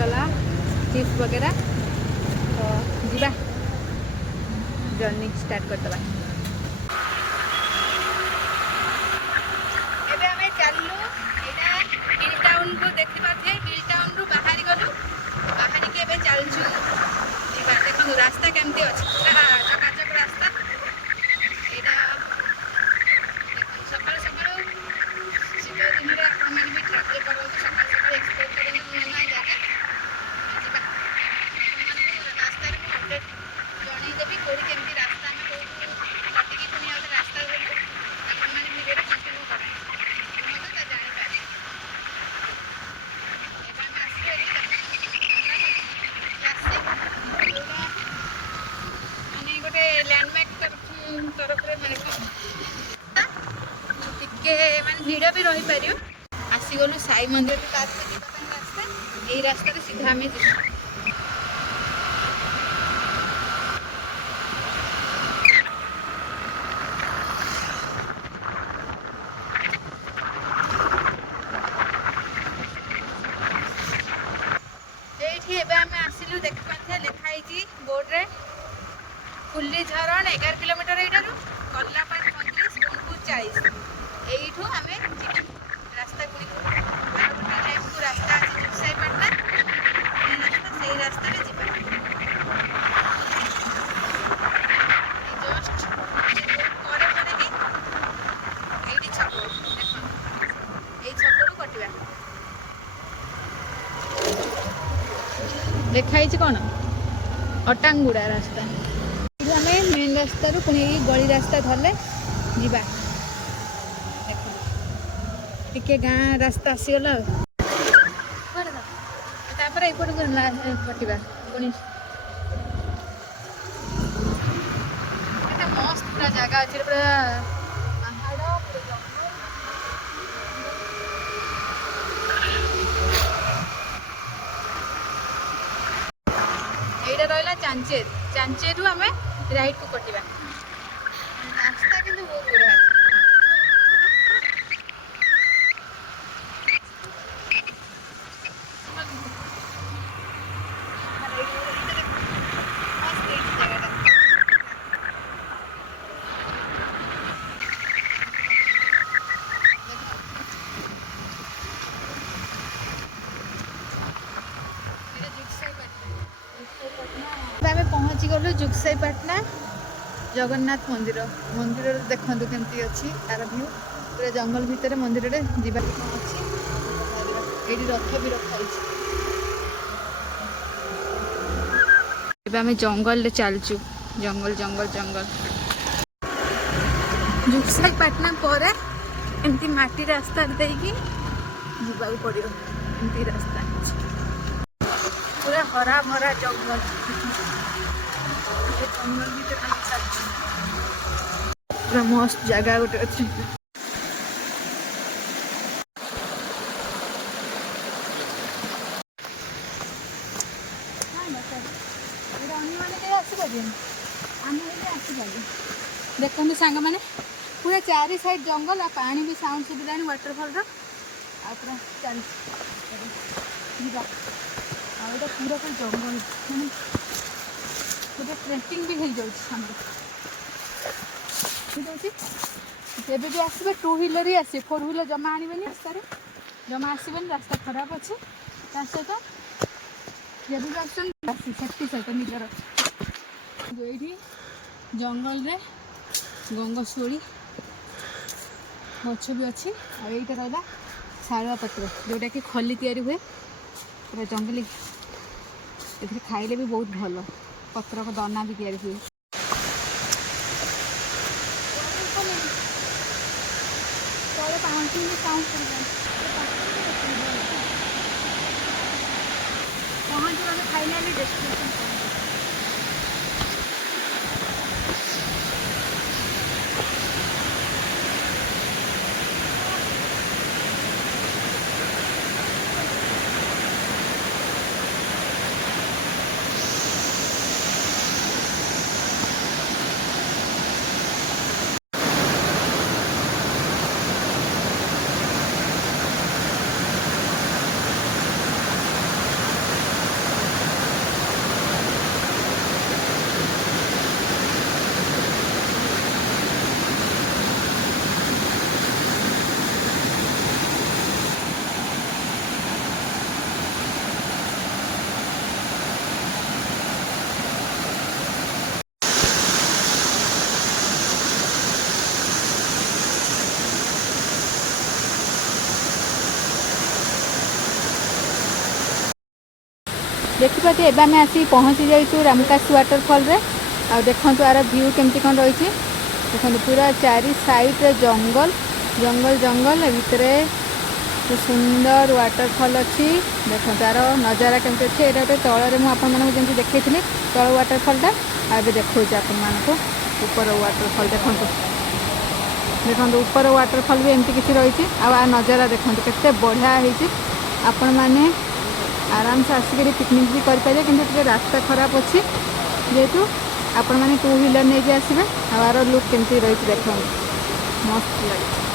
गला चिप्स वगैरह तो जीवा जर्नी स्टार्ट करदे चलू यहाँ हिल टाउन को देखी पारे हिल टाउन रु बाहरी गलु बाहरी के चलचु देखो रास्ता केमती अच्छे पूरा चकाचक रास्ता यहाँ सकाल सकाल शीत दिन में आपण मैंने भी ट्राभेल करूँ सकाल सकाल एक्सप्लोर करेंगे नुआ नुआ जगह रास्तार मुझे जनईदेवी कौटी केमती रास्ता आम कौटू कटिकी पुणी आगे रास्ता गलु आपण मैंने भिडियो कंटिन्यू करें तो जापारे माने गोटे लैंडमार्क तरफ टिके माने भिड़ भी रही पार आसीगलु साई मंदिर रास्ता यही रास्ता सीधा आम आसिलु देखी पारे लिखाई बोर्ड रे फुल्ली झरण 11 किलोमीटर यू कल्लापाड़ 35 गुणपुर 40 यू आम रास्ता गुड़ी को रास्ता अच्छे जुगसाईपाटना रास्ता से रास्ता जस्ट ये छक देख ये छक कटा लिखाई कौन अटांगुड़ा रास्ता आम मेन रास्ता पुणी गली रास्ता धरले जीवा टिके गाँ रास्ता आसीगला एपट कटा पुणी मस्त पूरा जगह अच्छे पूरा पहाड़ यहाँ रहा चांचेर चांचेर आम राइट को कटिबा रास्ता किंतु बहुत बढ़िया पहुँची गलु जुगसाईपाटना जगन्नाथ मंदिर मंदिर देखु केमती अच्छी तार व्यू पूरा जंगल भितर मंदिर जीवा अच्छी ये रथ भी रखाई आम जंगल चलचु जंगल जंगल जंगल जुगसाईपाटना पर एमती माटी रास्ता देकी जीवा पड़ो एमती रास्ता पूरा हरा भरा जंगल जंगल भीतर पूरा मस्त जगह गोटे अच्छी देखते सांग मैंने पूरा चारि साइड जंगल पानी भी साउंड सुविधा वाटरफॉल पूरा चल पूरा पूरा जंगल मैंने गोटे ट्रेकिंग भी हो जाए भी आसवे 2 व्हीलर ही आसे 4 व्हीलर जमा आने रास्तार जमा आसबे रास्ता खराब अच्छे ता सहित जब भी सेफ्टी सहित निजर ये जंगल रे गंगशोली गछ भी अच्छी और ये रहा शालुआ पत्र जोटा कि खली तैयारी हुए पूरा जंगली ये खाइले भी बहुत भल पत्र को दाना भी तैयारी हुए पहुँच फाइनाली डेस्टिनेशन देखिपारे एवं आम आसी पहुँची जाइए रामकाशी वाटरफल रे। आ देखो यार व्यू केमती कौन रही देखो पूरा चारि साइड जंगल जंगल जंगल भितर सुंदर वाटरफल अच्छी। देखो तार नजारा केमती अच्छे यहाँ गोटे तल में आपको देखी तल वाटरफलटा आगे देखा आपको ऊपर वाटरफल देखो देखो ऊपर वाटरफल भी एमती किसी रही आ नजारा देखो केते बढ़िया होती आपण मैंने आराम से आसिक पिकनिक भी करें कि रास्ता खराब अच्छी जेहेतु आपण मैंने टू व्हीलर नहीं आसबे आर लुक केमती रही देखो मस्त लगे।